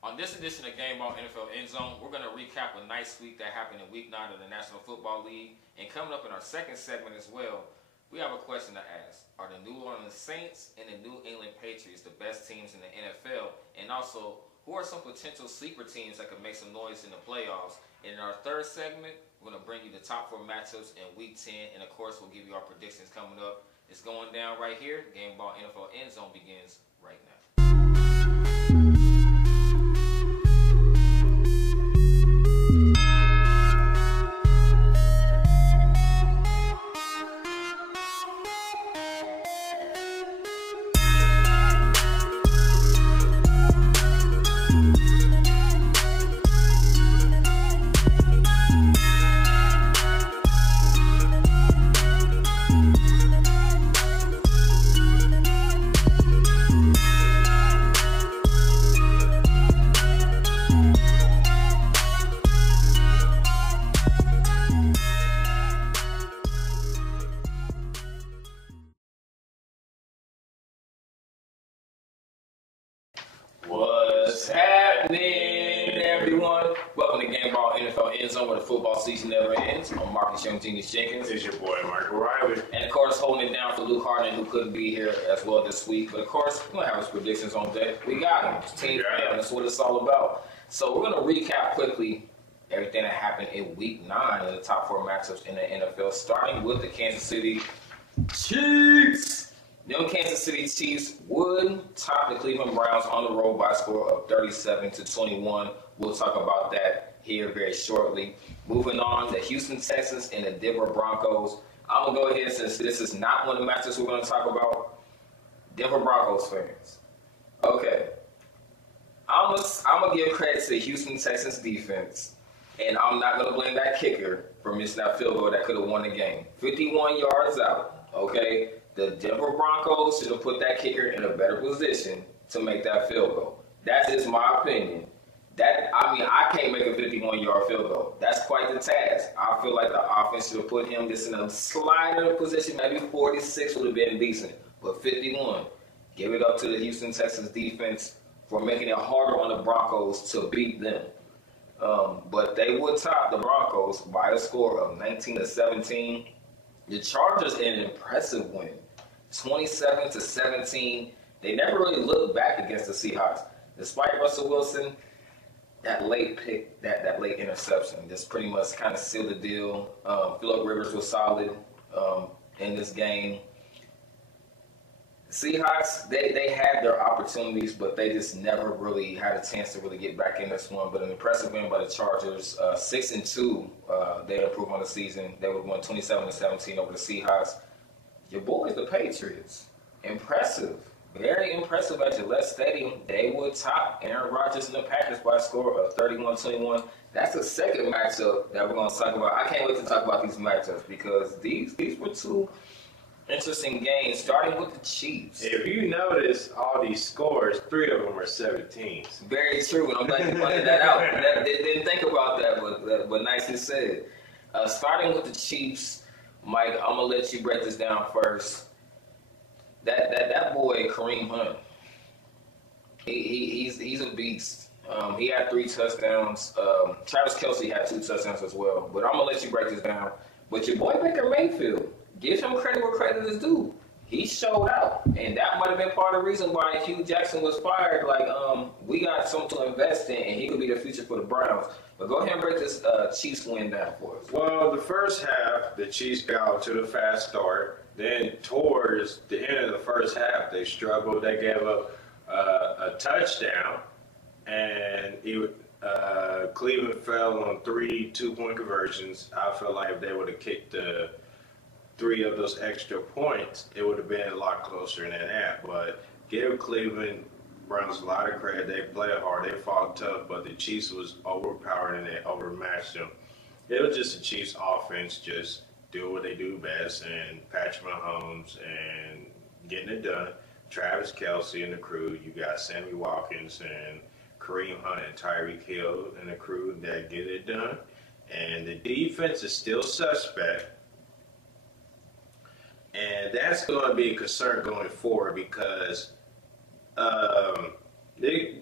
On this edition of Gameball NFL Endzone, we're going to recap a nice week that happened in Week 9 of the National Football League. And coming up in our second segment as well, we have a question to ask. Are the New Orleans Saints and the New England Patriots the best teams in the NFL? And also, who are some potential sleeper teams that could make some noise in the playoffs? And in our third segment, we're going to bring you the top 4 matchups in Week 10. And of course, we'll give you our predictions coming up. It's going down right here. Gameball NFL Endzone begins right now. What's happening, everyone? Welcome to Gameball NFL Endzone, where the football season never ends. I'm Marcus Young Genius Jenkins. It's your boy, Michael Riley. And of course, holding it down for Luke Harden, who couldn't be here as well this week. But of course, we're going to have his predictions on deck. We got him. It's Team Fam. That's what it's all about. So we're going to recap quickly everything that happened in Week 9 of the top 4 matchups in the NFL, starting with the Kansas City Chiefs. Them Kansas City Chiefs would top the Cleveland Browns on the road by a score of 37-21. We'll talk about that here very shortly. Moving on, the Houston Texans and the Denver Broncos. I'm going to go ahead, since this is not one of the matches we're going to talk about. Denver Broncos fans. Okay. I'm going to give credit to the Houston Texans defense, and I'm not going to blame that kicker for missing that field goal that could have won the game. 51 yards out, okay? The Denver Broncos should have put that kicker in a better position to make that field goal. That's just my opinion. I can't make a 51-yard field goal. That's quite the task. I feel like the offense should have put him just in a slighter position. Maybe 46 would have been decent. But 51, give it up to the Houston Texans defense for making it harder on the Broncos to beat them. But they would top the Broncos by a score of 19-17. The Chargers in an impressive win, 27-17. They never really looked back against the Seahawks. Despite Russell Wilson, that late pick, that late interception, just pretty much kind of sealed the deal. Phillip Rivers was solid in this game. Seahawks, they had their opportunities, but they just never really had a chance to really get back in this one. But an impressive win by the Chargers, 6-2. They improved on the season. They would win 27-17 over the Seahawks. Your boys, the Patriots, impressive, very impressive at Gillette Stadium. They would top Aaron Rodgers and the Packers by a score of 31-21. That's the second matchup that we're going to talk about. I can't wait to talk about these matchups because these were two interesting games, starting with the Chiefs. If you notice all these scores, 3 of them are 17s. Very true, and I'm glad you pointed that out. Didn't think about that, but nicely said. Starting with the Chiefs, Mike, I'm gonna let you break this down first. That boy Kareem Hunt, he's a beast. He had 3 touchdowns. Travis Kelce had 2 touchdowns as well. But I'm gonna let you break this down. But your boy Baker Mayfield, give him credit where credit is due. He showed out, and that might have been part of the reason why Hugh Jackson was fired. Like, we got something to invest in, and he could be the future for the Browns. But go ahead and break this Chiefs win down for us. Well, the first half, the Chiefs got to the fast start. Then towards the end of the first half, they struggled. They gave up a touchdown, and Cleveland fell on 3 2-point conversions. I feel like if they would have kicked 3 of those extra points, it would have been a lot closer than that. But give Cleveland Browns a lot of credit. They played hard, they fought tough, but the Chiefs was overpowered and they overmatched them. It was just the Chiefs' offense just do what they do best, and Patrick Mahomes and getting it done. Travis Kelce and the crew. You got Sammy Watkins and Kareem Hunt and Tyreek Hill and the crew that get it done. And the defense is still suspect. And that's going to be a concern going forward because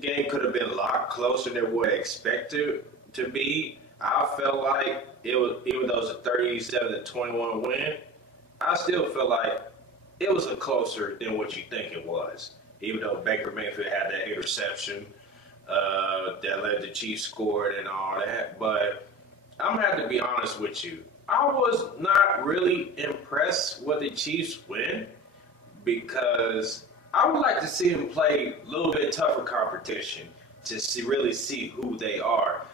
game could have been a lot closer than what I expected to be. I felt like it was, even though it was a 37-21 win, I still feel like it was a closer than what you think it was. Even though Baker Mayfield had that interception that led the Chiefs scored and all that. But I'm going to have to be honest with you. I was not really impressed with the Chiefs win because I would like to see them play a little bit tougher competition to really see who they are.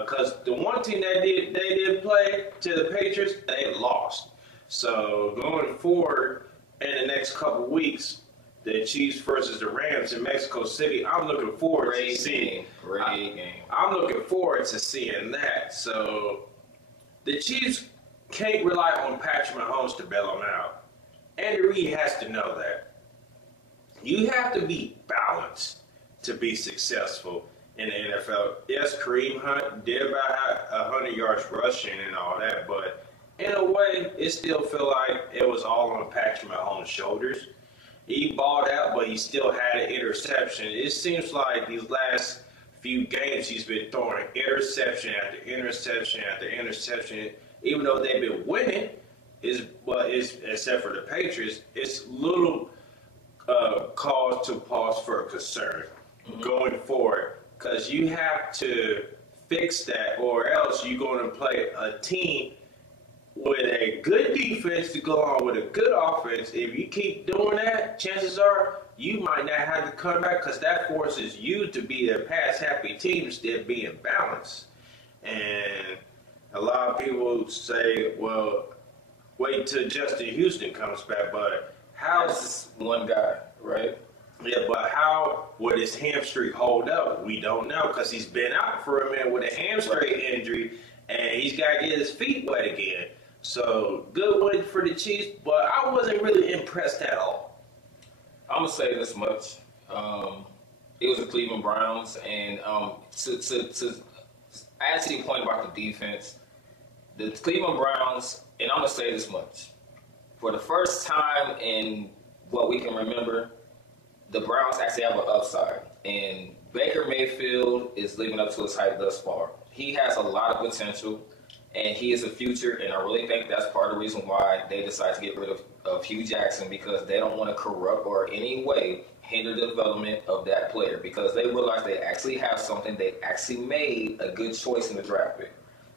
Because the one team that they did play to the Patriots, they lost. So going forward in the next couple weeks, the Chiefs versus the Rams in Mexico City, I'm looking forward to seeing. Great game. I'm looking forward to seeing that. So the Chiefs can't rely on Patrick Mahomes to bail them out. Andy Reid has to know that. You have to be balanced to be successful in the NFL. Yes, Kareem Hunt did about 100 yards rushing and all that, but in a way, it still felt like it was all on Patrick Mahomes' shoulders. He balled out, but he still had an interception. It seems like these last few games he's been throwing interception after interception after interception. Even though they've been winning, except for the Patriots, it's little cause to pause for concern going forward. Because you have to fix that, or else you're going to play a team with a good defense to go on with a good offense. If you keep doing that, chances are you might not have to come back because that forces you to be a pass-happy team instead of being balanced. And a lot of people say, well, wait till Justin Houston comes back, but That's one guy, right? Yeah, but how would his hamstring hold up? We don't know because he's been out for a minute with a hamstring injury, and he's got to get his feet wet again. So, good win for the Chiefs, but I wasn't really impressed at all. I'm going to say this much. It was the Cleveland Browns, and to add to your point about the defense, the Cleveland Browns, and I'm going to say this much. For the first time in what we can remember, the Browns actually have an upside, and Baker Mayfield is living up to his hype thus far. He has a lot of potential, and he is a future, and I really think that's part of the reason why they decided to get rid of Hugh Jackson, because they don't want to corrupt or in any way hinder the development of that player, because they realize they actually have something. They actually made a good choice in the draft pick,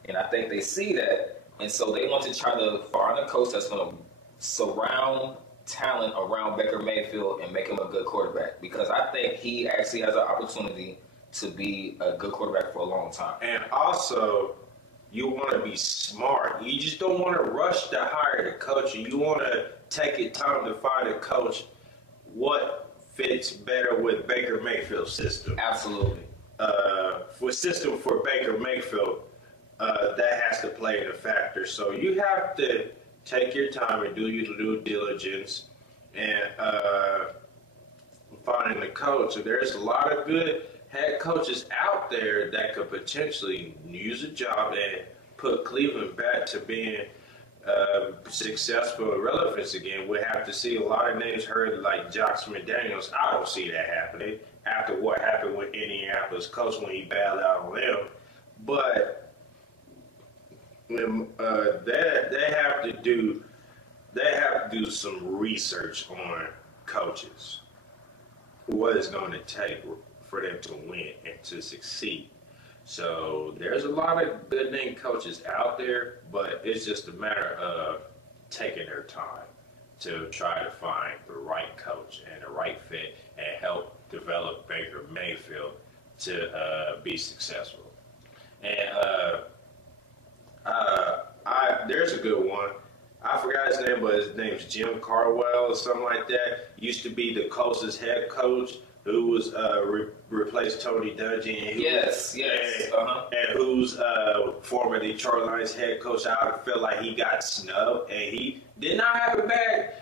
and I think they see that, and so they want to try to find a coach that's going to surround talent around Baker Mayfield and make him a good quarterback, because I think he actually has an opportunity to be a good quarterback for a long time. And also, you want to be smart. You just don't want to rush to hire the coach. You want to take your time to find a coach what fits better with Baker Mayfield's system. Absolutely. For Baker Mayfield, that has to play a factor. So you have to take your time and do your due diligence and finding the coach. So there's a lot of good head coaches out there that could potentially use a job and put Cleveland back to being successful and relevance again. We have to see a lot of names heard like Josh McDaniels. I don't see that happening after what happened with Indianapolis coach when he bailed out on them. But they have to do some research on coaches. What it's going to take for them to win and to succeed. So there's a lot of good name coaches out there, but it's just a matter of taking their time to try to find the right coach and the right fit and help develop Baker Mayfield to be successful. And there's a good one. I forgot his name, but his name's Jim Caldwell or something like that. Used to be the Colts' head coach, who was replaced Tony Dungy. Yes. And who's former Detroit Lions head coach. I feel like he got snubbed, and he did not have a bad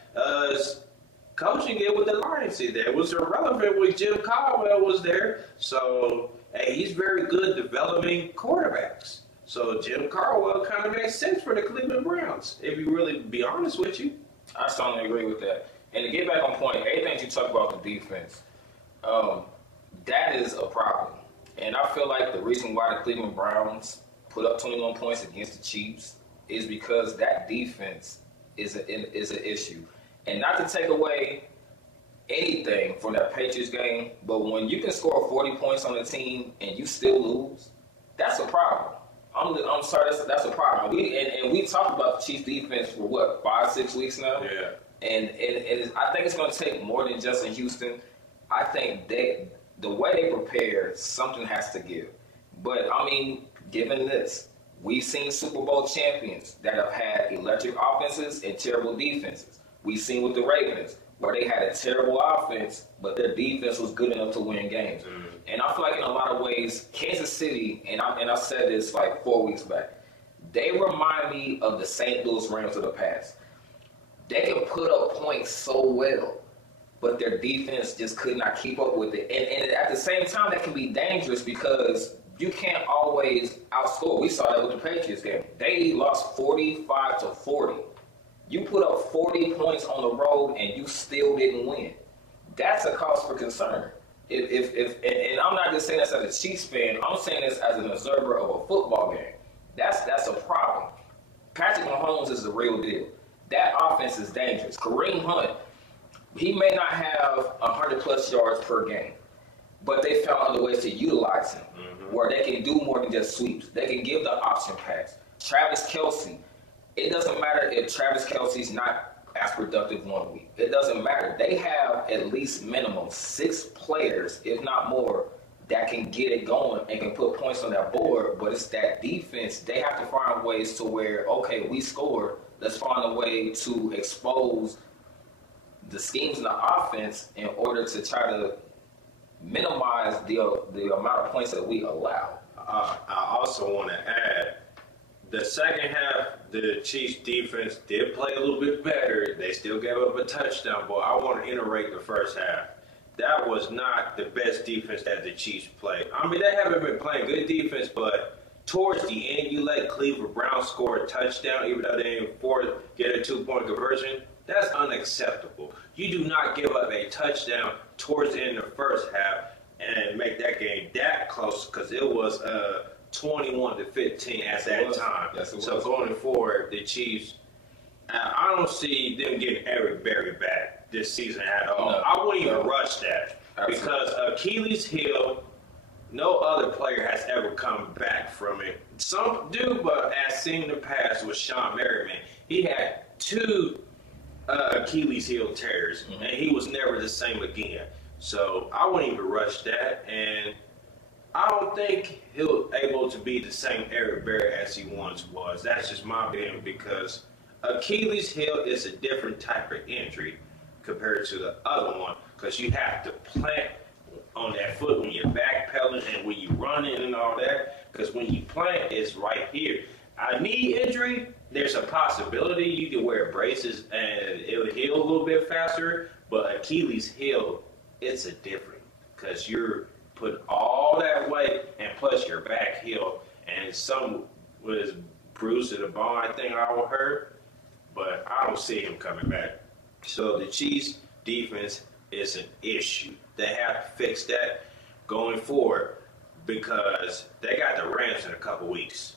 coaching it with the Lions. It was irrelevant when Jim Caldwell was there. So, hey, he's very good developing quarterbacks. So Jim Caldwell kind of makes sense for the Cleveland Browns, if you really be honest with you. I strongly agree with that. And to get back on point, everything you talk about the defense, That is a problem. And I feel like the reason why the Cleveland Browns put up 21 points against the Chiefs is because that defense is an issue. And not to take away anything from that Patriots game, but when you can score 40 points on a team and you still lose, that's a problem. I'm sorry, that's a problem. We talked about the Chiefs defense for what, 5-6 weeks now? Yeah. And I think it's going to take more than just in Houston. I think the way they prepare, something has to give. But, I mean, given this, we've seen Super Bowl champions that have had electric offenses and terrible defenses. We've seen with the Ravens, where they had a terrible offense, but their defense was good enough to win games. And I feel like in a lot of ways, Kansas City, and I said this like 4 weeks back, they remind me of the St. Louis Rams of the past. They can put up points so well, but their defense just could not keep up with it. And at the same time, that can be dangerous because you can't always outscore. We saw that with the Patriots game. They lost 45-40. You put up 40 points on the road and you still didn't win. That's a cause for concern. And I'm not just saying this as a Chiefs fan. I'm saying this as an observer of a football game. That's a problem. Patrick Mahomes is the real deal. That offense is dangerous. Kareem Hunt, he may not have 100+ yards per game, but they found other ways to utilize him where they can do more than just sweeps. They can give the option pass. Travis Kelce, it doesn't matter if Travis Kelce's not as productive 1 week. It doesn't matter. They have at least minimum 6 players, if not more, that can get it going and can put points on that board, but it's that defense. They have to find ways to where, okay, we score. Let's find a way to expose the schemes in the offense in order to try to minimize the amount of points that we allow. I also want to add, the second half, the Chiefs defense did play a little bit better. They still gave up a touchdown, but I want to iterate the first half. That was not the best defense that the Chiefs played. I mean, they haven't been playing good defense, but towards the end, you let Cleveland Browns score a touchdown, even though they didn't get a 2-point conversion. That's unacceptable. You do not give up a touchdown towards the end of the first half and make that game that close, because it was 21-15 at that time. Yes, so going forward, the Chiefs, I don't see them getting Eric Berry back this season at all. No, I wouldn't even rush that. Absolutely. Because Achilles heel, no other player has ever come back from it. Some do, but as seen in the past with Sean Merriman, he had 2 Achilles heel tears, and he was never the same again. So I wouldn't even rush that, and I don't think he'll able to be the same Eric Berry as he once was. That's just my opinion, because Achilles heel is a different type of injury compared to the other one, because you have to plant on that foot when you're backpedaling and when you're running and all that, because when you plant, it's right here. A knee injury, there's a possibility you can wear braces and it'll heal a little bit faster, but Achilles heel, it's a different, because you're put all that weight and plus your back heel, and some was bruised to the bone, I think I heard, but I don't see him coming back. So the Chiefs defense is an issue. They have to fix that going forward, because they got the Rams in a couple weeks,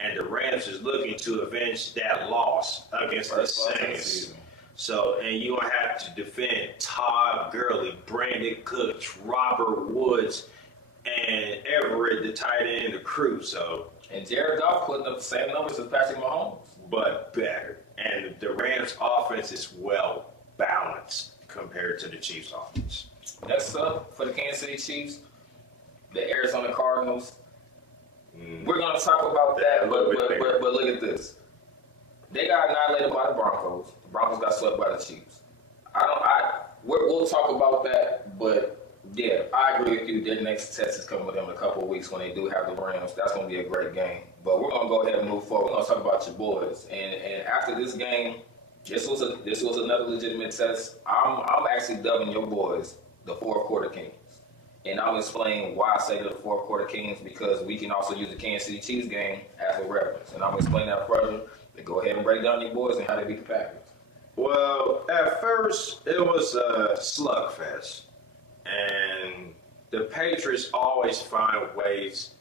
and the Rams is looking to avenge that loss against the Saints. So, and you're going to have to defend Todd Gurley, Brandon Cooks, Robert Woods, and Everett, the tight end, the crew. So, and Jared Goff putting up the same numbers as Patrick Mahomes, but better. And the Rams' offense is well balanced compared to the Chiefs' offense. Next up for the Kansas City Chiefs, the Arizona Cardinals. We're going to talk about that, but look at this. They got annihilated by the Broncos. The Broncos got swept by the Chiefs. We'll talk about that, but yeah, I agree with you. Their next test is coming with them in a couple of weeks when they do have the Rams. That's going to be a great game. But we're going to go ahead and move forward. We're going to talk about your boys. And after this game, this was another legitimate test. I'm actually dubbing your boys the fourth quarter kings. And I'll explain why I say they're the fourth quarter kings, because we can also use the Kansas City Chiefs game as a reference. And I'm going to explain that further. Go ahead and break down your boys and how they beat the Packers. Well, at first, it was a slugfest. And the Patriots always find ways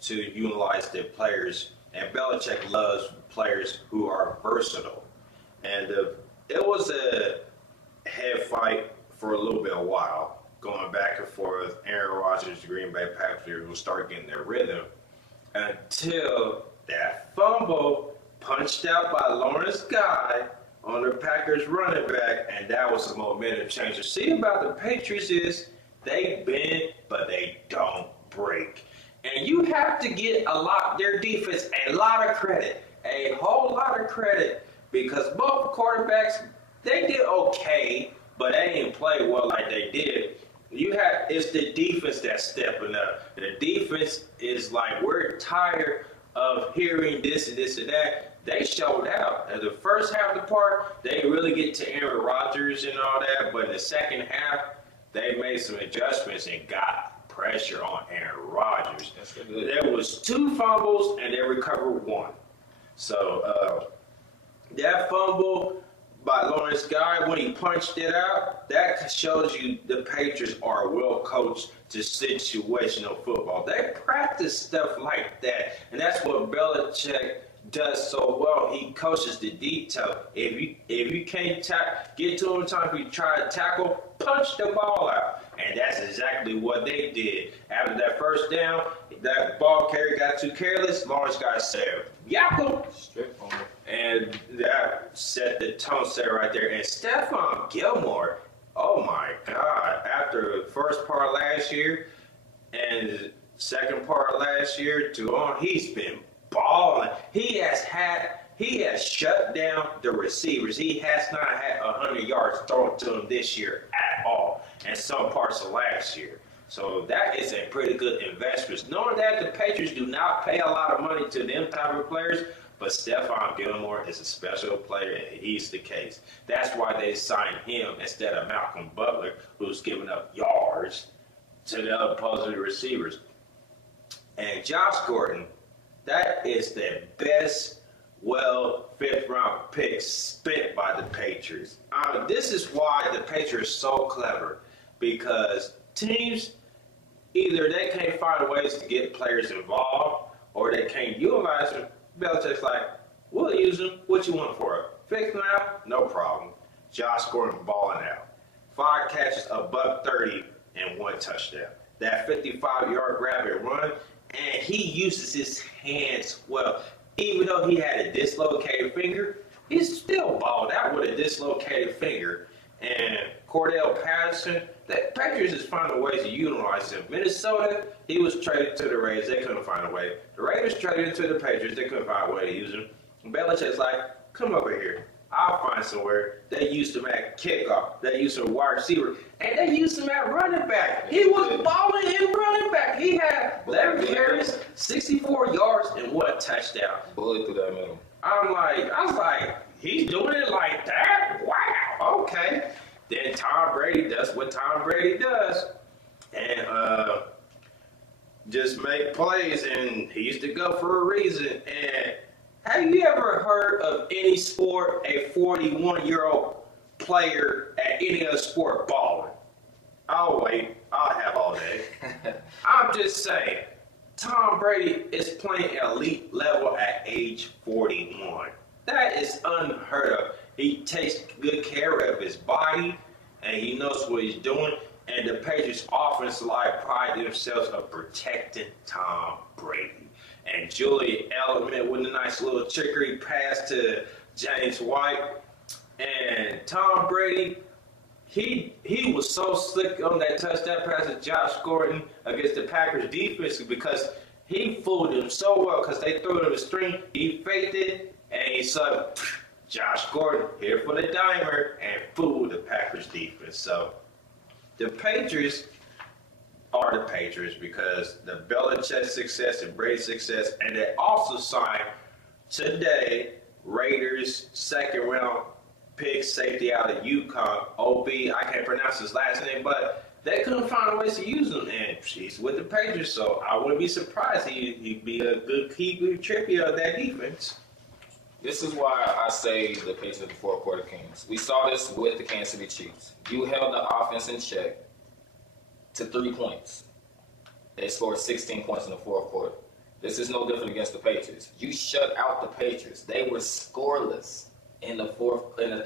to utilize their players, and Belichick loves players who are versatile. And it was a head fight for a little bit of a while, going back and forth. Aaron Rodgers, the Green Bay Packers, will start getting their rhythm until that fumble punched out by Lawrence Guy on the Packers running back, and that was a momentum changer. See about the Patriots is they bend, but they don't break. And you have to get their defense a lot of credit, a whole lot of credit, because both quarterbacks, they did okay, but they didn't play well like they did. It's the defense that's stepping up. The defense is like, we're tired of hearing this and this and that. They showed out. In the first half of the part, they really get to Aaron Rodgers and all that, but in the second half, they made some adjustments and got pressure on Aaron Rodgers. There was 2 fumbles, and they recovered 1. So that fumble by Lawrence Guy, when he punched it out, that shows you the Patriots are well coached to situational football. They practice stuff like that, and that's what Belichick does so well. He coaches the detail. If you can't get to him in time, if you try to tackle, punch the ball out. And that's exactly what they did. After that first down, that ball carrier got too careless. Lawrence Guy said, "Yackle." Strip on it. And that set the tone set right there. And Stephon Gilmore, oh my God, after the first part last year and the second part last year to on, he's been balling. He has shut down the receivers. He has not had 100 yards thrown to him this year at all, and some parts of last year. So that is a pretty good investment. Knowing that the Patriots do not pay a lot of money to them type of players, but Stephon Gilmore is a special player, and he's the case. That's why they signed him instead of Malcolm Butler, who's giving up yards to the opposing receivers. And Josh Gordon, that is the best, fifth-round pick spent by the Patriots. This is why the Patriots are so clever, because teams, either they can't find ways to get players involved, or they can't utilize them. Belichick's like, we'll use them. What you want for it? Fix them out? No problem. Josh Gordon balling out. 5 catches, $130, and 1 touchdown. That 55-yard grab and run, and he uses his hands well. Even though he had a dislocated finger, he's still balled out with a dislocated finger. And Cordell Patterson, the Patriots is finding ways to utilize him. Minnesota, he was traded to the Raiders. They couldn't find a way. The Raiders traded him to the Patriots. They couldn't find a way to use him. Belichick's like, come over here. I'll find somewhere. They used him at kickoff. They used him at wide receiver. And they used him at running back. He was balling in running back. He had 11 carries, 64 yards, and 1 touchdown. Bullet through that middle. I was like, he's doing it like that? Wow, okay. Then Tom Brady does what Tom Brady does. And just make plays, and he used to go for a reason. And have you ever heard of any sport, a 41-year-old player at any other sport balling? I'll wait. I'll have all day. I'm just saying, Tom Brady is playing elite level at age 41. That is unheard of. He takes good care of his body, and he knows what he's doing. And the Patriots offensive line pride themselves of protecting Tom Brady. And Julian Edelman with a nice little trickery pass to James White. And Tom Brady, he was so slick on that touchdown pass to Josh Gordon against the Packers defense, because he fooled him so well, because they threw him a string. He faked it, and he saw Josh Gordon here for the dimer and fooled the Packers defense. So the Patriots are the Patriots because the Belichick success and Brady success, and they also signed today Raiders second-round pick safety out of UConn, OB. I can't pronounce his last name, but they couldn't find ways to use him, and he's with the Patriots, so I wouldn't be surprised he'd be a good key contributor of that defense. This is why I say the Patriots are the fourth-quarter kings. We saw this with the Kansas City Chiefs. You held the offense in check to 3 points. They scored 16 points in the fourth quarter. This is no different against the Patriots. You shut out the Patriots. They were scoreless in the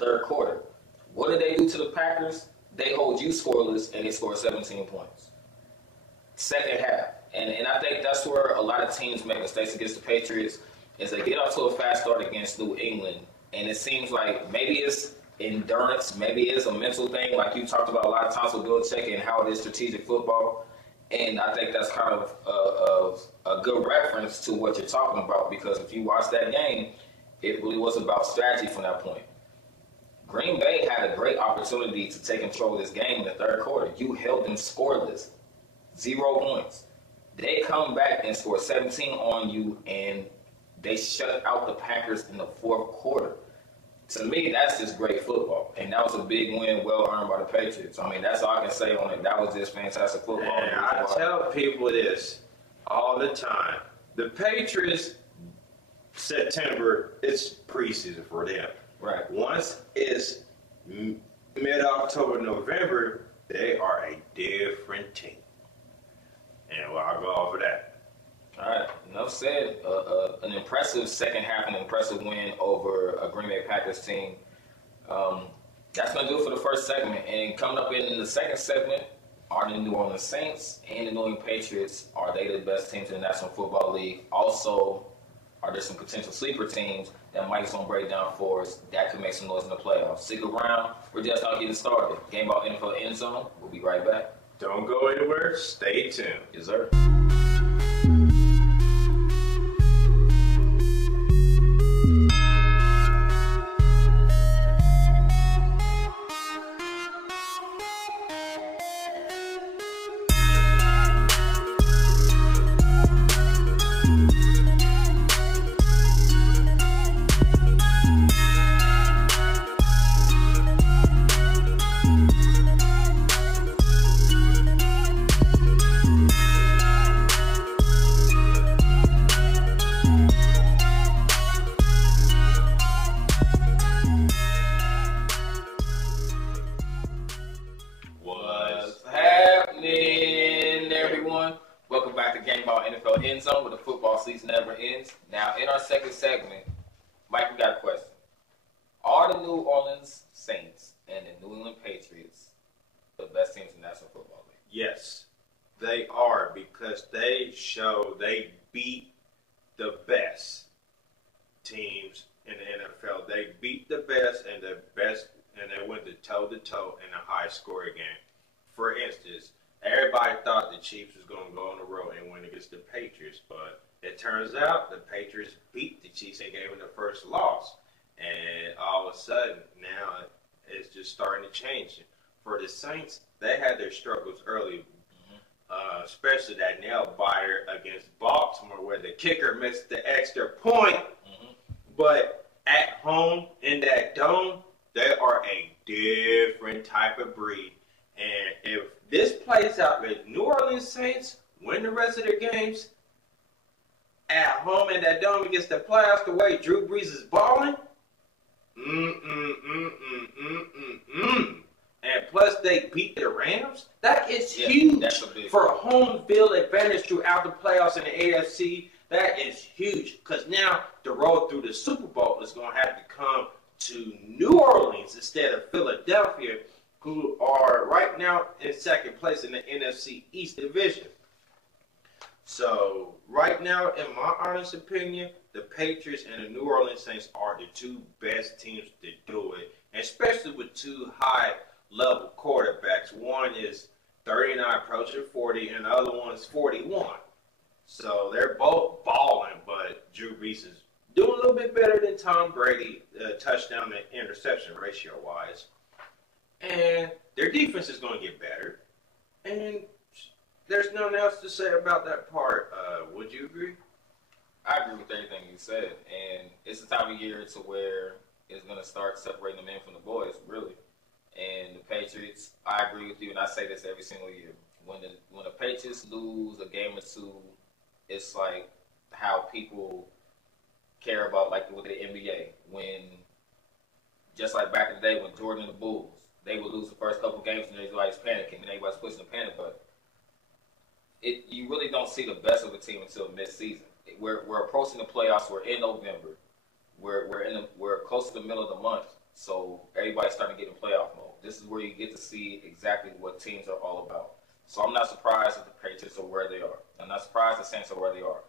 third quarter. What did they do to the Packers? They hold you scoreless, and they scored 17 points. Second half. And I think that's where a lot of teams make mistakes against the Patriots, is they get off to a fast start against New England, and it seems like maybe it's endurance, maybe it's a mental thing, like you talked about a lot of times with Belichick and how it is strategic football. And I think that's kind of a good reference to what you're talking about, because if you watch that game, it really was about strategy from that point. Green Bay had a great opportunity to take control of this game in the third quarter. You held them scoreless, 0 points. They come back and score 17 on you, and they shut out the Packers in the fourth quarter. To me, that's just great football. And that was a big win, well earned by the Patriots. I mean, that's all I can say on it. That was just fantastic football. And I tell people this all the time. The Patriots, September, it's preseason for them. Right. Once it's mid-October, November, they are a different team. And well, I'll go off of that. All right, enough said. An impressive second half, an impressive win over a Green Bay Packers team. That's going to do it for the first segment. And coming up in the second segment are the New Orleans Saints and the New England Patriots. Are they the best teams in the National Football League? Also, are there some potential sleeper teams that Mike's going to break down for us that could make some noise in the playoffs? Stick around. We're just not getting started. Gameball NFL Endzone. We'll be right back. Don't go anywhere. Stay tuned. Yes, sir. Endzone, where the football season never ends. Now, in our second segment, Mike, we got a question. Are the New Orleans Saints and the New England Patriots the best teams in the National Football League? Yes, they are, because they show they beat the best teams in the NFL. They beat the best, and they went toe-to-toe in a high-scoring game. For instance, everybody thought the Chiefs was going to go on the road and win against the Patriots, but it turns out the Patriots beat the Chiefs and gave them the first loss. And all of a sudden, now it's just starting to change. For the Saints, they had their struggles early, especially that nail-biter against Baltimore where the kicker missed the extra point. But at home in that dome, they are a different type of breed. And if this plays out with New Orleans Saints win the rest of their games at home in that dome against the playoffs, the way Drew Brees is balling, and plus they beat the Rams, that is huge for a home field advantage throughout the playoffs in the AFC. That is huge, because now the road through the Super Bowl is going to have to come to New Orleans instead of Philadelphia, who are right now in second place in the NFC East Division. So right now, in my honest opinion, the Patriots and the New Orleans Saints are the two best teams to do it, especially with two high-level quarterbacks. One is 39 approaching 40, and the other one is 41. So they're both balling, but Drew Brees is doing a little bit better than Tom Brady, touchdown to interception ratio-wise. And their defense is going to get better. And there's nothing else to say about that part. Would you agree? I agree with everything you said. And it's the time of year to where it's going to start separating the men from the boys, really. And the Patriots, I agree with you, and I say this every single year. When the Patriots lose a game or two, it's like how people care about, like with the NBA. When, just like back in the day when Jordan and the Bulls, they would lose the first couple games and everybody's panicking and everybody's pushing the panic button. you really don't see the best of a team until mid-season. We're approaching the playoffs. We're in November. We're close to the middle of the month, so everybody's starting to get in playoff mode. This is where you get to see exactly what teams are all about. So I'm not surprised that the Patriots are where they are. I'm not surprised the Saints are where they are.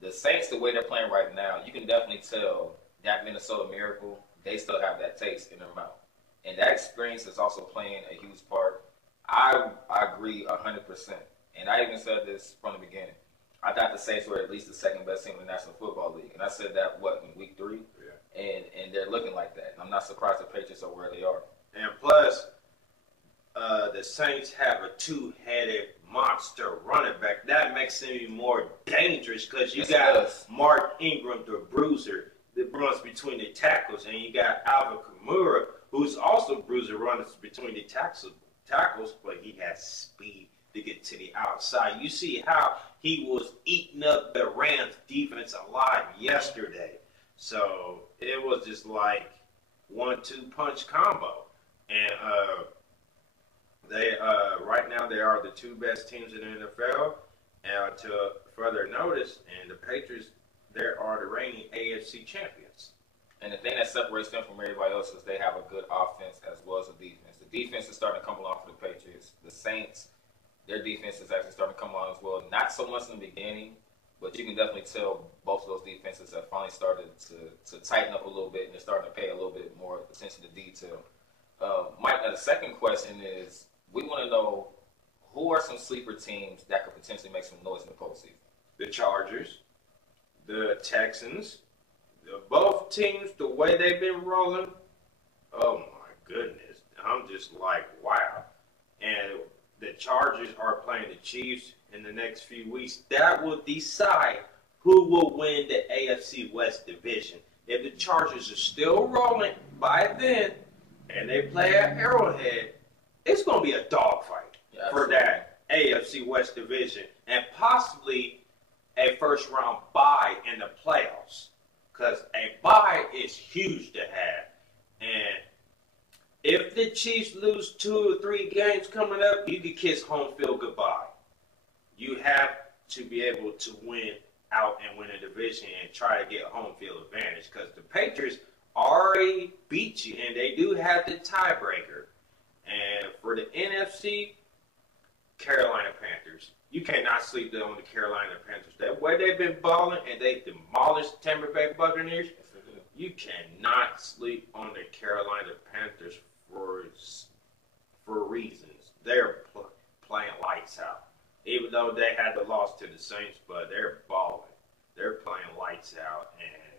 The Saints, the way they're playing right now, you can definitely tell that Minnesota Miracle, they still have that taste in their mouth. And that experience is also playing a huge part. I agree 100%. And I even said this from the beginning. I thought the Saints were at least the second best team in the National Football League. And I said that, in week 3? Yeah. And they're looking like that. I'm not surprised the Patriots are where they are. And plus, the Saints have a two-headed monster running back. That makes them even more dangerous because you got Mark Ingram, the bruiser, that runs between the tackles, and you got Alvin Kamara, who's also a bruiser, runs between the tackles, but he has speed to get to the outside. You see how he was eating up the Rams defense alive yesterday. So it was just like 1-2 punch combo. And they right now they are the two best teams in the NFL. And to further notice, and the Patriots, they are the reigning AFC champions. And the thing that separates them from everybody else is they have a good offense as well as a defense. The defense is starting to come along for the Patriots. The Saints, their defense is actually starting to come along as well. Not so much in the beginning, but you can definitely tell both of those defenses have finally started to tighten up a little bit, and they're starting to pay a little bit more attention to detail. Mike, the second question is, we want to know who are some sleeper teams that could potentially make some noise in the postseason? The Chargers, the Texans, both teams, the way they've been rolling, oh my goodness. I'm just like, wow. And the Chargers are playing the Chiefs in the next few weeks. That will decide who will win the AFC West division. If the Chargers are still rolling by then and they play at Arrowhead, it's going to be a dogfight for that AFC West division and possibly a first-round bye in the playoffs. Because a bye is huge to have. And if the Chiefs lose 2 or 3 games coming up, you can kiss home field goodbye. You have to be able to win out and win a division and try to get home field advantage. Because the Patriots already beat you, and they do have the tiebreaker. And for the NFC, Carolina Panthers. You cannot sleep on the Carolina Panthers. That way they've been balling and they demolished Tampa Bay Buccaneers. You cannot sleep on the Carolina Panthers for reasons. They're playing lights out. Even though they had the loss to the Saints, but they're balling. They're playing lights out, and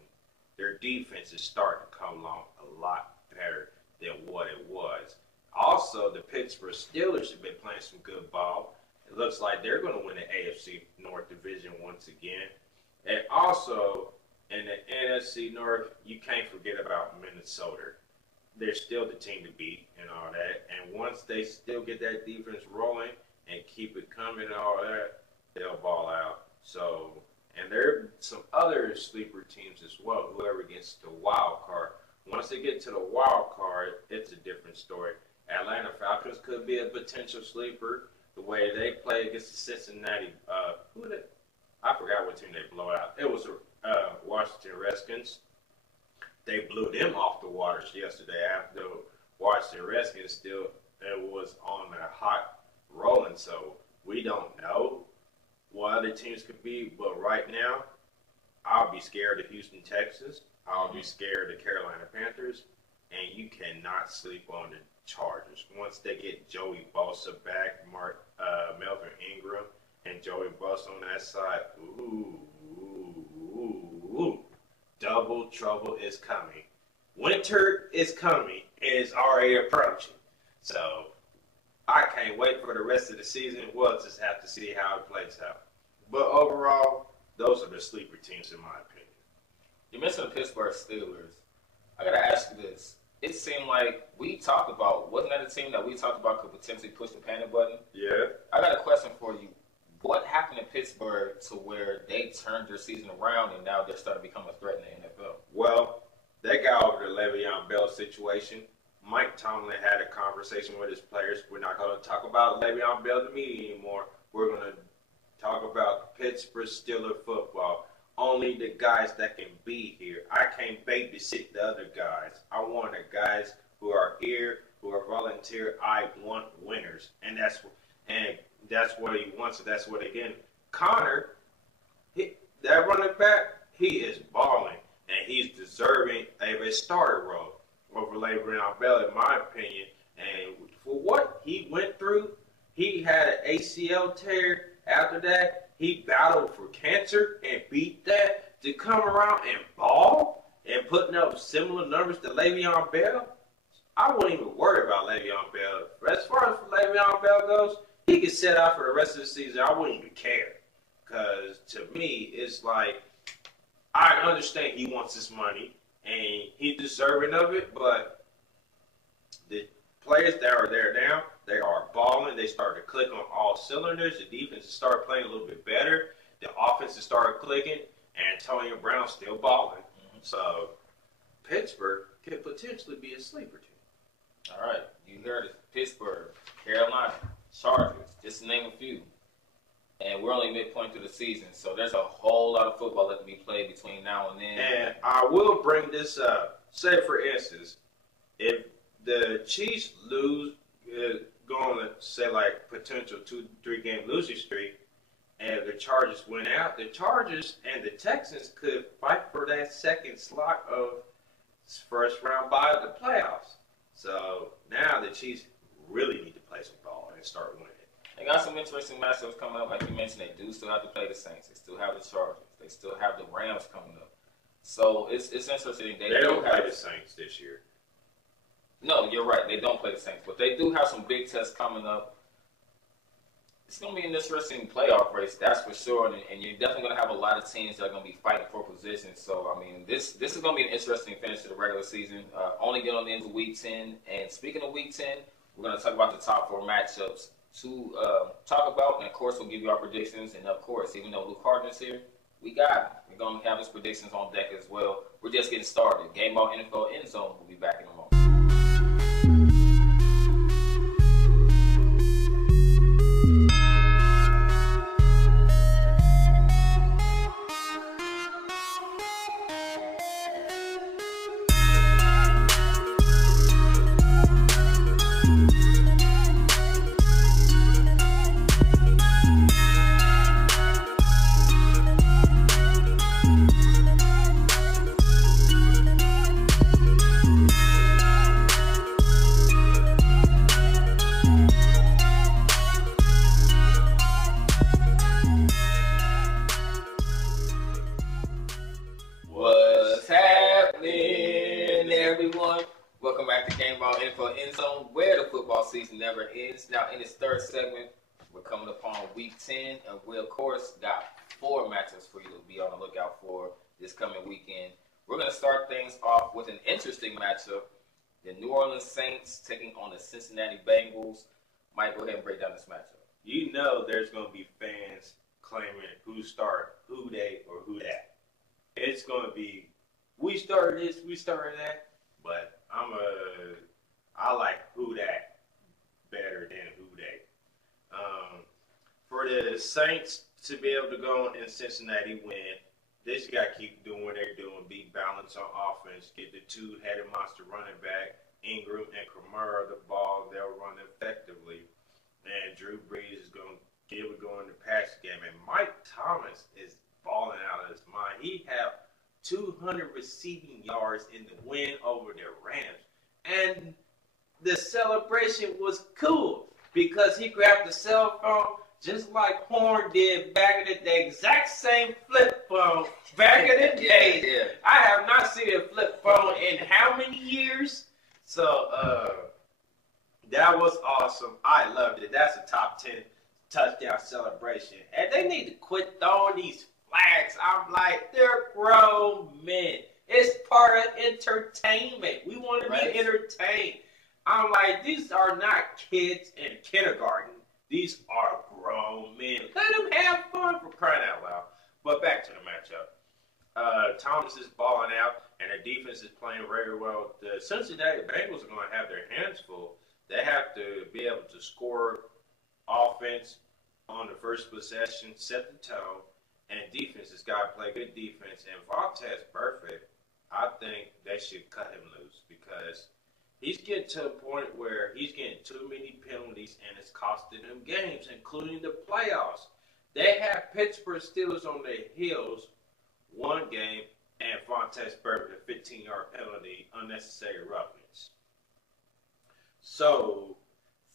their defense is starting to come along a lot better than what it was. Also, the Pittsburgh Steelers have been playing some good ball. It looks like they're going to win the AFC North Division once again. And also, in the NFC North, you can't forget about Minnesota. They're still the team to beat and all that. And once they still get that defense rolling and keep it coming and all that, they'll ball out. So, and there are some other sleeper teams as well, whoever gets the wild card. Once they get to the wild card, it's a different story. Atlanta Falcons could be a potential sleeper. The way they play against the Cincinnati, I forgot what team they blew out. It was Washington Redskins. They blew them off the waters yesterday after Washington Redskins still was on a hot rolling. So we don't know what other teams could be. But right now, I'll be scared of Houston, Texas. I'll be scared of Carolina Panthers. And you cannot sleep on the Chargers. Once they get Joey Bosa back, Melvin Ingram, and Joey Bosa on that side, double trouble is coming. Winter is coming, and it's already approaching. So I can't wait for the rest of the season. We'll just have to see how it plays out. But overall, those are the sleeper teams, in my opinion. You mentioned the Pittsburgh Steelers. I got to ask you this. It seemed like we talked about, wasn't that a team that we talked about could potentially push the panic button? Yeah. I got a question for you. What happened in Pittsburgh to where they turned their season around and now they're starting to become a threat in the NFL? Well, they got over the Le'Veon Bell situation. Mike Tomlin had a conversation with his players. We're not going to talk about Le'Veon Bell to me anymore. We're going to talk about Pittsburgh Steelers football. Only the guys that can be here. I can't babysit the other guys. I want the guys who are here, who are volunteer. I want winners, and that's what he wants. And that's what again, Connor, that running back, he is balling, and he's deserving of a starter role over Le'Veon Bell, in my opinion. And for what he went through, he had an ACL tear. After that, he battled for cancer and beat that. To come around and ball and putting up similar numbers to Le'Veon Bell, I wouldn't even worry about Le'Veon Bell. As far as Le'Veon Bell goes, he can sit out for the rest of the season. I wouldn't even care. Because to me, it's like, I understand he wants his money and he's deserving of it, but the players that are there now, they are balling. They started to click on all cylinders. The defense started playing a little bit better. The offense started clicking. Antonio Brown still balling. Mm-hmm. So Pittsburgh could potentially be a sleeper team. All right. You heard it. Pittsburgh, Carolina, Chargers, just to name a few. And we're only midpoint through the season, so there's a whole lot of football that can be played between now and then. And I will bring this up. Say, for instance, if the Chiefs lose, going to say like potential 2-3 game losing streak, and the Chargers win out, the Chargers and the Texans could fight for that second slot of first round bye of the playoffs. So now the Chiefs really need to play some ball and start winning. They got some interesting matchups coming up. Like you mentioned, they do still have to play the Saints. They still have the Chargers. They still have the Rams coming up. So it's interesting. They don't play the Saints this year. No, you're right. They don't play the Saints. But they do have some big tests coming up. It's going to be an interesting playoff race, that's for sure. And you're definitely going to have a lot of teams that are going to be fighting for position. So, I mean, this is going to be an interesting finish to the regular season. Only get on the end of Week 10. And speaking of Week 10, we're going to talk about the top 4 matchups to talk about. And, of course, we'll give you our predictions. And, of course, even though Luke Harden's here, we got him. We're going to have his predictions on deck as well. We're just getting started. Gameball NFL Endzone will be back in a moment. What's happening, everyone? Welcome back to Gameball NFL Endzone, where the football season never ends. Now, in this third segment, we're coming upon Week 10, and we, of course, got 4 matchups for you to be on the lookout for this coming weekend. We're going to start things off with an interesting matchup. The New Orleans Saints taking on the Cincinnati Bengals. Mike, go ahead and break down this matchup. You know there's going to be fans claiming who start, who they, or who that. It's going to be, we started this, we started that, but I like who that better than who they. For the Saints to be able to go in Cincinnati win, they just got to keep doing what they're doing, be balanced on offense, get the two-headed monster running back, Ingram and Kamara, the ball, they'll run effectively. And Drew Brees is going to be able to go in the pass game. And Mike Thomas is balling out of his mind. He had 200 receiving yards in the win over the Rams. And the celebration was cool because he grabbed the cell phone just like Horn did back in the day. Exact same flip phone back in the day. Yeah. I have not seen a flip phone in how many years? So, that was awesome. I loved it. That's a top 10 touchdown celebration. And they need to quit throwing these flags. I'm like, they're grown men. It's part of entertainment. We want to be entertained. I'm like, these are not kids in kindergarten. These are grown men. Let them have fun, for crying out loud. But back to the matchup. Thomas is balling out, and the defense is playing very well. The Cincinnati Bengals are going to have their hands full. They have to be able to score offense on on the first possession, set the tone, and defense has got to play good defense. And Vontaze Burfict, I think they should cut him loose because he's getting to a point where he's getting too many penalties and it's costing them games, including the playoffs. They have Pittsburgh Steelers on their heels one game and Vontaze Burfict a 15-yard penalty, unnecessary roughness. So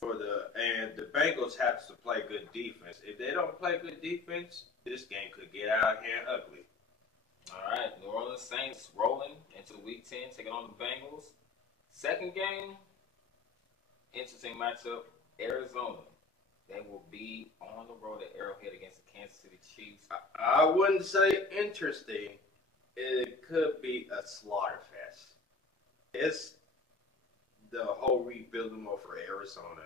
the Bengals have to play good defense. If they don't play good defense, this game could get out of hand ugly. All right, New Orleans Saints rolling into Week 10, taking on the Bengals. Second game, interesting matchup, Arizona. They will be on the road at Arrowhead against the Kansas City Chiefs. I wouldn't say interesting. It could be a slaughter fest. It's the whole rebuilding mode for Arizona.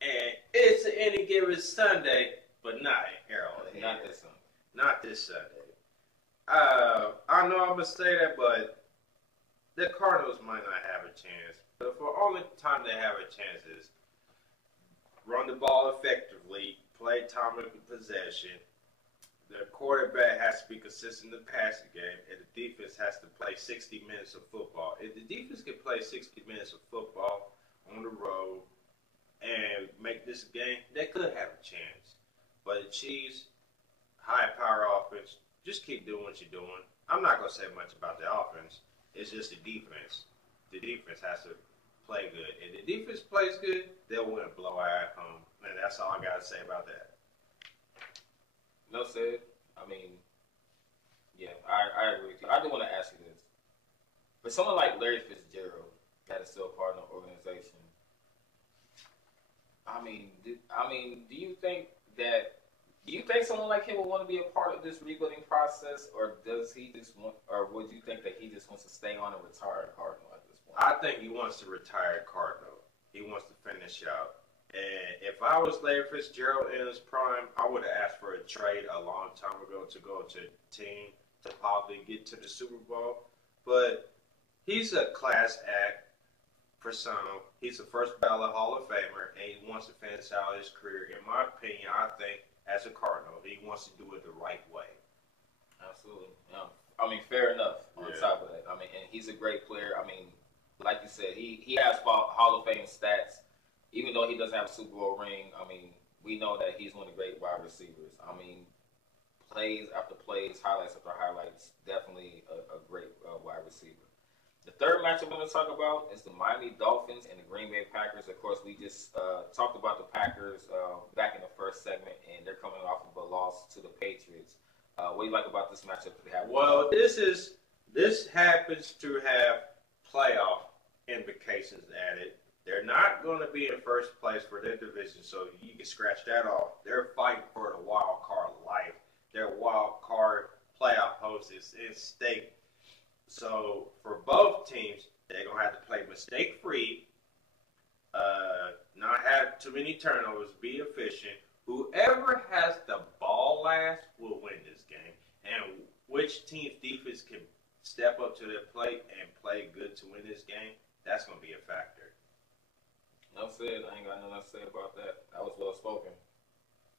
And it's any given Sunday, but not at Arrowhead. Not this Sunday. Not this Sunday. I know I'm going to say that, but the Cardinals might not have a chance. But for only time they have a chance is run the ball effectively, play time of possession. The quarterback has to be consistent in the passing game, and the defense has to play 60 minutes of football. If the defense can play 60 minutes of football on the road and make this game, they could have a chance. But the Chiefs, high-power offense, just keep doing what you're doing. I'm not going to say much about the offense. It's just the defense. The defense has to play good. If the defense plays good, they'll win a blowout at home. And that's all I got to say about that. No said. I mean, yeah, I agree with you. I do want to ask you this. For someone like Larry Fitzgerald, that is still a part of the organization, do you think someone like him would want to be a part of this rebuilding process, or does he just want, or would you think that he just wants to stay on and retire a Cardinal at this point? I think he wants to retire a Cardinal. He wants to finish out. And if I was Larry Fitzgerald in his prime, I would have asked for a trade a long time ago to go to a team to probably get to the Super Bowl. But he's a class act for some. He's a first ballot Hall of Famer, and he wants to finish out his career. In my opinion, I think as a Cardinal, he wants to do it the right way. Absolutely. Fair enough on top of that. And he's a great player. Like you said, he has Hall of Fame stats. Even though he doesn't have a Super Bowl ring, we know that he's one of the great wide receivers. Plays after plays, highlights after highlights, definitely a great wide receiver. The third matchup we're going to talk about is the Miami Dolphins and the Green Bay Packers. Of course, we just talked about the Packers back in the first segment, and they're coming off of a loss to the Patriots. What do you like about this matchup? Well, this happens to have playoff implications added. They're not going to be in first place for their division, so you can scratch that off. They're fighting for the wild card life. Their wild card playoff host is in stake. So for both teams, they're going to have to play mistake-free, not have too many turnovers, be efficient. Whoever has the ball last will win this game. And which team's defense can step up to their plate and play good to win this game, that's going to be a factor. No said. I ain't got nothing to say about that. That was well spoken.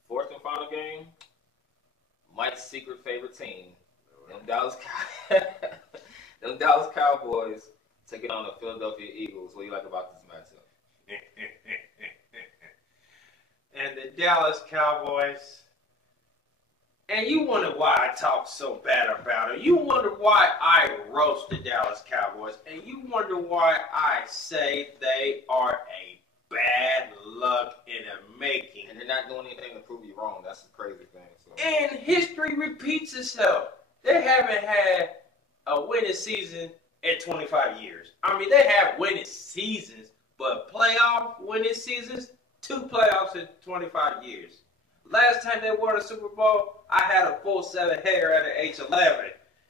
Fourth and final game, Mike's secret favorite team, them Dallas Cowboys taking on the Philadelphia Eagles. What do you like about this matchup? And the Dallas Cowboys. And you wonder why I talk so bad about it. You wonder why I roast the Dallas Cowboys. And you wonder why I say they are a bad luck in the making. And they're not doing anything to prove you wrong. That's the crazy thing. So. And history repeats itself. They haven't had a winning season in 25 years. They have winning seasons, but playoff winning seasons, 2 playoffs in 25 years. Last time they won a Super Bowl, I had a full set of hair at age 11.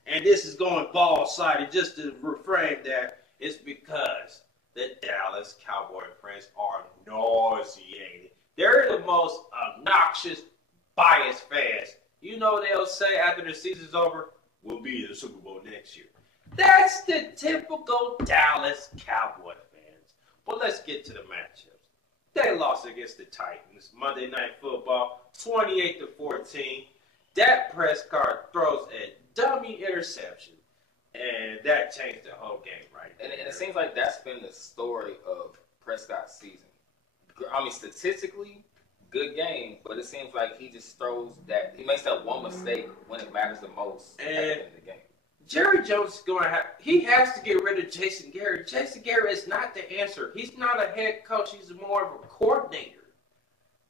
And this is going bald-sided. Just to reframe that, it's because the Dallas Cowboy fans are nauseated. They're the most obnoxious, biased fans. You know they'll say after the season's over, we'll be in the Super Bowl next year. That's the typical Dallas Cowboy fans. But let's get to the matchups. They lost against the Titans. Monday Night Football. 28-14. Dak Prescott throws a dummy interception, and that changed the whole game, right? And it seems like that's been the story of Prescott's season. I mean, statistically, good game, but it seems like he just throws that. He makes that one mistake when it matters the most at the end of the game. Jerry Jones is going to he has to get rid of Jason Garrett. Jason Garrett is not the answer. He's not a head coach. He's more of a coordinator.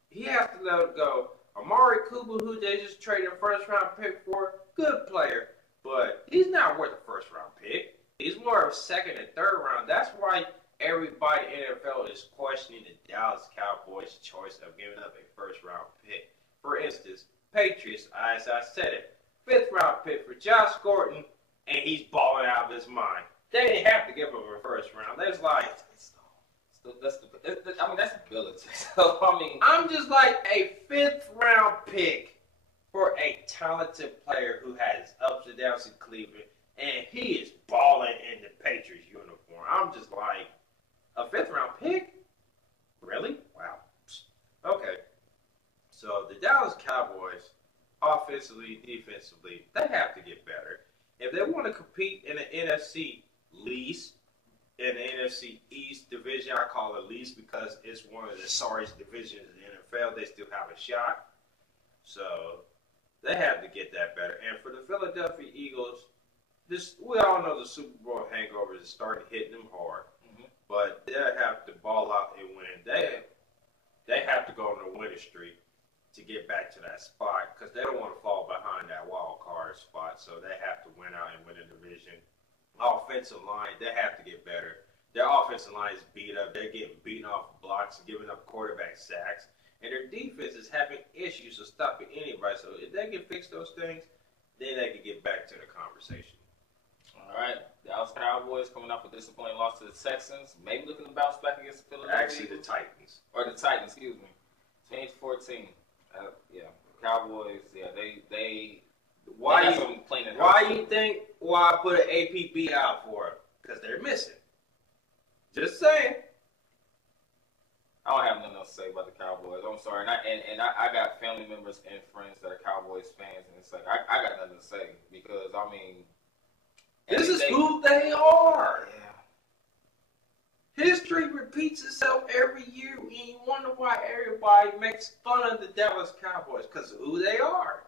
He has to let it go. Amari Cooper, who they just traded a first-round pick for, good player, but he's not worth a first-round pick. He's more of a second and third round. That's why everybody in the NFL is questioning the Dallas Cowboys' choice of giving up a first-round pick. For instance, Patriots, as I said it, fifth-round pick for Josh Gordon, and he's balling out of his mind. They didn't have to give him a first round. That's like, that's ability. So I'm just like a fifth-round pick for a talented player who has ups and downs in Cleveland, and he is balling in the Patriots uniform. I'm just like, a fifth-round pick? Really? Wow. Okay. So the Dallas Cowboys, offensively, defensively, they have to get better. If they want to compete in the NFC least, in the NFC East division, I call it least because it's one of the sorriest divisions in the NFL, they still have a shot. So they have to get that better. And for the Philadelphia Eagles, we all know the Super Bowl hangover is starting hitting them hard. Mm-hmm. But they have to ball out and win. They have to go on a winning streak to get back to that spot because they don't want to fall behind that wild card spot. So they have to win out and win the division. Offensive line, they have to get better. Their offensive line is beat up. They're getting beaten off blocks, giving up quarterback sacks. And their defense is having issues of stopping anybody. So if they can fix those things, then they can get back to the conversation. All right. Dallas Cowboys coming off a disappointing loss to the Texans. Maybe looking to bounce back against the Philadelphia Actually, the Titans. Or the Titans, excuse me. 2014. Cowboys, Why you think I put an APB out for them? Because they're missing. Just saying. I don't have nothing else to say about the Cowboys. I'm sorry. And I got family members and friends that are Cowboys fans, and it's like, I got nothing to say because, this is who they are. Yeah. History repeats itself every year, and you wonder why everybody makes fun of the Dallas Cowboys because of who they are.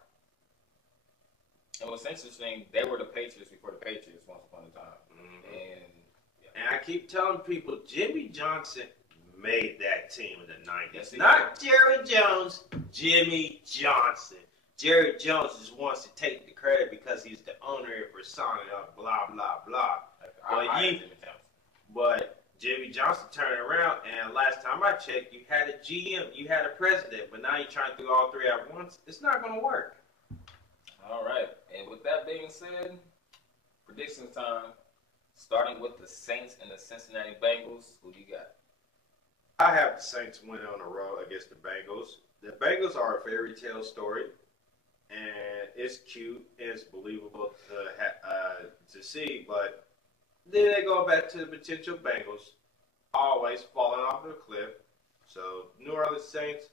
And what's interesting, they were the Patriots before the Patriots once upon a time. Mm-hmm. And I keep telling people, Jimmy Johnson made that team in the 90s. Yes, not Jerry Jones, Jimmy Johnson. Jerry Jones just wants to take the credit because he's the owner for signing up, blah, blah, blah. But Jimmy Johnson turned around, and last time I checked, you had a GM, you had a president, but now you're trying to do all three at once. It's not going to work. All right. And with that being said, prediction time, starting with the Saints and the Cincinnati Bengals. Who do you got? I have the Saints winning on the road against the Bengals. The Bengals are a fairy tale story, and it's cute, it's believable to see, but then they go back to the potential Bengals, always falling off the cliff. So New Orleans Saints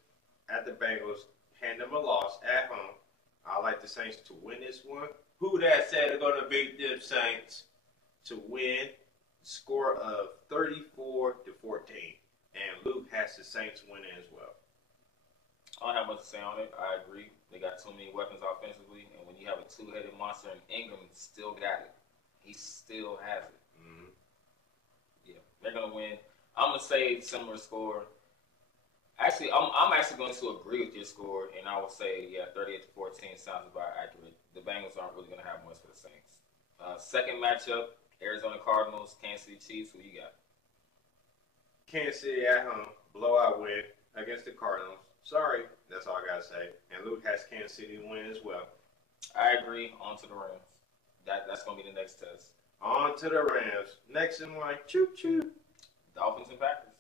at the Bengals, hand them a loss at home. I like the Saints to win this one. Who that said they're going to beat the Saints to win? Score of 34-14. And Luke has the Saints winning as well. I don't have much to say on it. I agree. They got too many weapons offensively, and when you have a two-headed monster, and Ingram still got it. He still has it. Mm-hmm. Yeah, they're going to win. I'm going to say similar score. Actually, I'm actually going to agree with your score, and I will say, 38-14 sounds about accurate. The Bengals aren't really going to have much for the Saints. Second matchup, Arizona Cardinals, Kansas City Chiefs. Who you got? Kansas City at home, blowout win against the Cardinals. Sorry, that's all I got to say. And Luke has Kansas City win as well. I agree. On to the Rams. That's going to be the next test. On to the Rams. Next in line, choo-choo. Dolphins and Packers.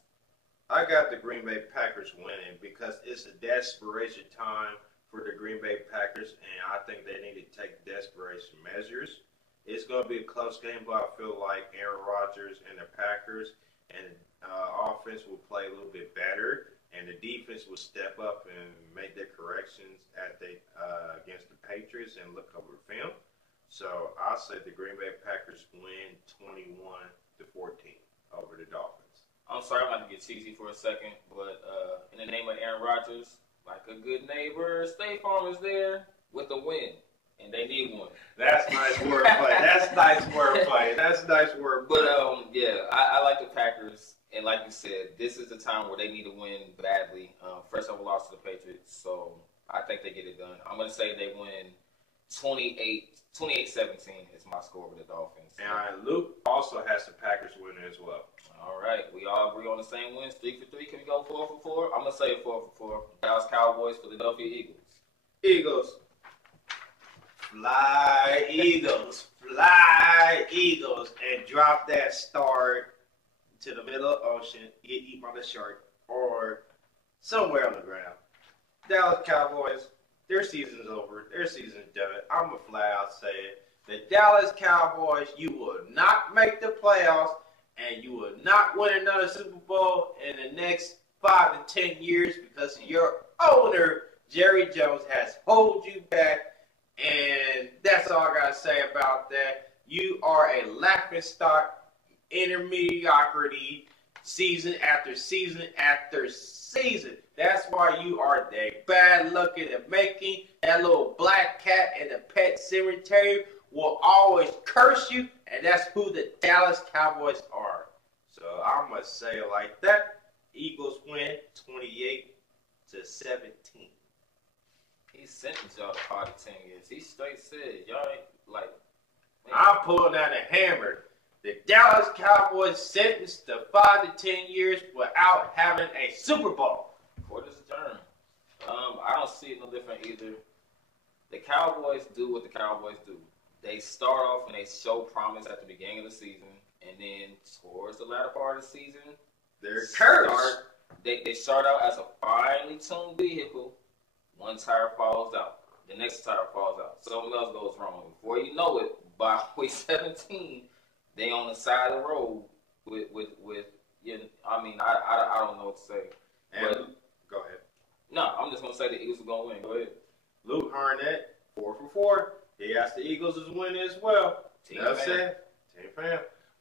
I got the Green Bay Packers winning because it's a desperation time for the Green Bay Packers, and I think they need to take desperation measures. It's going to be a close game, but I feel like Aaron Rodgers and the Packers and offense will play a little bit better, and the defense will step up and make their corrections questions at the against the Patriots and look over film. So I'll say the Green Bay Packers win 21-14 over the Dolphins. I'm sorry, I'm about to get cheesy for a second, but in the name of Aaron Rodgers, like a good neighbor, State Farm is there with the win, and they need one. That's nice wordplay. That's nice wordplay. That's nice wordplay. But yeah, I like the Packers, and like you said, this is the time where they need to win badly. First ever loss to the Patriots, so I think they get it done. I'm gonna say they win 28-17 is my score over the Dolphins. And Luke also has the Packers winning as well. All right, we all agree on the same wins. 3 for 3. Can we go 4 for 4? I'm gonna say 4 for 4. Dallas Cowboys, Philadelphia Eagles. Eagles. Fly Eagles. Fly Eagles. And drop that star to the middle of the ocean. Get eaten by the shark or somewhere on the ground. Dallas Cowboys, their season's over. Their season's done. I'm going to flat out say it. The Dallas Cowboys, you will not make the playoffs and you will not win another Super Bowl in the next 5 to 10 years because your owner, Jerry Jones, has held you back. And that's all I got to say about that. You are a laughingstock in mediocrity season after season after season. That's why you are the bad luck in the making. That little black cat in the pet cemetery will always curse you, and that's who the Dallas Cowboys are. So I'm going to say it like that. Eagles win 28-17. He sentenced y'all to 5 to 10 years. He straight said, y'all ain't like... Man. I'm pulling out a hammer. The Dallas Cowboys sentenced to 5 to 10 years without having a Super Bowl. Court is adjourned. I don't see it no different either. The Cowboys do what the Cowboys do. They start off and they show promise at the beginning of the season, and then towards the latter part of the season, they're cursed. They start out as a finely tuned vehicle. One tire falls out. The next tire falls out. Something else goes wrong. Before you know it, by week 17, they on the side of the road with you know, I mean, I don't know what to say. And but, go ahead. No, I'm just going to say the Eagles are going to win. Go ahead. Luke Harnett, 4 for 4. He asked the Eagles to win as well. Team fan. Team fan.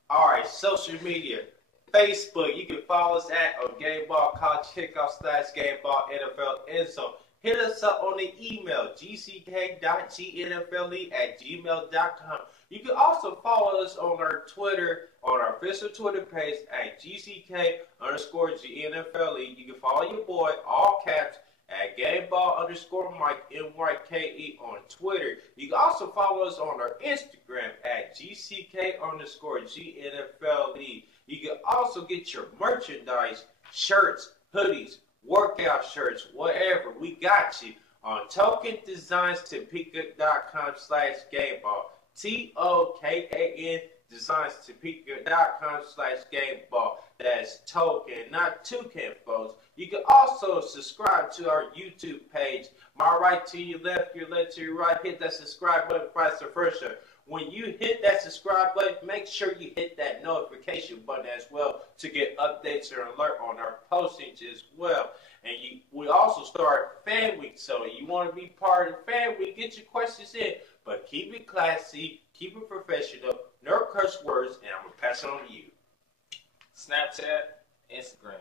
All right, social media. Facebook, you can follow us at on Gameball College Kickoff / Gameball NFL Endzone. Hit us up on the email, gck.gnfle@gmail.com. You can also follow us on our Twitter, on our official Twitter page at GCK_GNFLE. You can follow your boy, all caps, at Gameball_Mike, MYKE on Twitter. You can also follow us on our Instagram at GCK_GNFLE. You can also get your merchandise, shirts, hoodies, workout shirts, whatever. We got you on TokenDesignsTopeka.com/Gameball. TOKAN DesignsTopeka.com/Gameball. That's token, not toucan, folks. You can also subscribe to our YouTube page. My right to your left to your right. Hit that subscribe button, vice versa. When you hit that subscribe button, make sure you hit that notification button as well to get updates or alert on our postings as well. And we also start Fan Week, so you want to be part of Fan Week, get your questions in, but keep it classy, keep it professional, no curse words, and I'm going to pass it on to you. Snapchat, Instagram,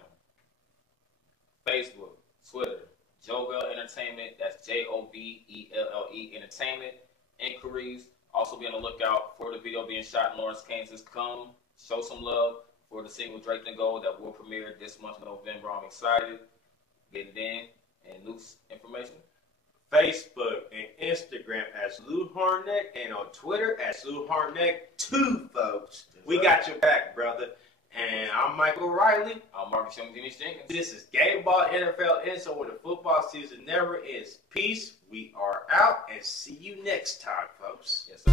Facebook, Twitter, Jovell Entertainment, that's JOVELLE Entertainment. Inquiries. Also be on the lookout for the video being shot in Lawrence, Kansas. Come show some love for the single Draped in Gold that will premiere this month of November. I'm excited. Get it in and loose information. Facebook and Instagram as Lou Harnett and on Twitter as Lou Harnett 2, folks. That's we got your back, brother. And I'm Michael Riley. I'm Marcus Young Jenkins. This is Gameball NFL Endzone, where the football season never ends. Peace. We are out, and see you next time, folks. Yes, sir.